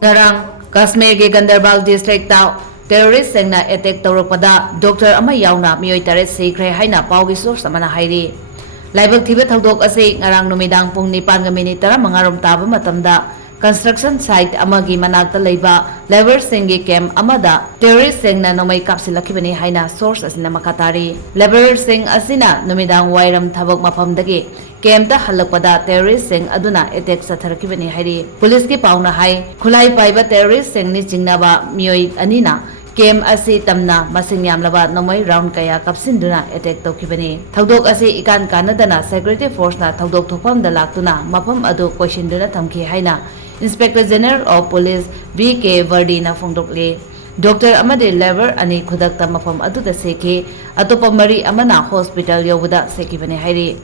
Ngarang Kashmir ke Ganderbal district tau terrorist sengna attack tawrakpada doctor ama Yaona Meeoi tare Shikhre haina pawgi source amana hairi. Laibak thiba thodok ase ngarang numidang pung 9:35 rom taba matamda construction site amagi manakta leiba labor sengge camp amada terrorist sengna nomai kapsilakibani haina source asina makatari. Labor seng asina numidang wairam thabak mapamdagi camp ta halakpada terrorist seng aduna attack satharakibani hairi. Police ki pauna hai khulai paiba terrorist seng ni jingnaba Meeoi anina Kem asi tamna masing yamlaba nomai round kaya kapsinduna attack tokibani. Thodok asi ikan kanadana security force na thodok thopam da laktuna mapam adu questionduna thamki haina Inspector General of Police V.K. Vardi na phongdokle. Doctor amade labor ani khudakta mapam adu da seke atopa mari amana hospital yobada sekibani hairi.